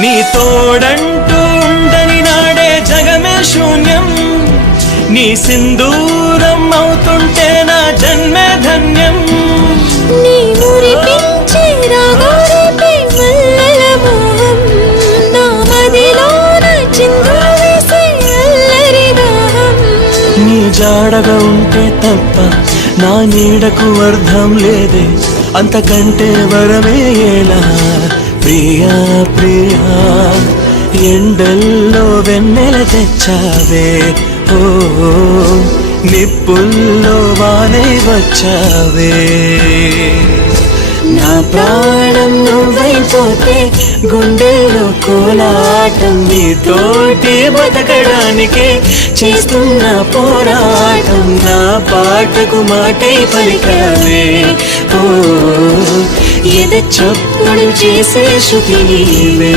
నీ తోడంటూ ఉండని నాడే జగమే శూన్యం, నీ సింధూరం అవుతుంటే నా జన్మే ధన్యం. నీ మురిపించే రాగాలపై మల్లెల మోహం, నా మదిలోన చిందులు వేసే అల్లరి దాహం. నీ జాడగా ఉంటే తప్ప నా నీడకు అర్థం లేదే, అంతకంటే వరమే ఎలా ప్రియా ప్రియా. ఎండల్లో వెన్నెల తెచ్చావే, ఓ నిప్పుల్లో వానై వచ్చావే. నా ప్రాణం నువ్వైపోతే గుండెల్లో కోలాటం, నీతోటి బతకడానికే చేస్తున్న పోరాటం. నా పాటకు మాటై పలికావే, ఓ ఎద చప్పుడు చేసే శృతి నీవే.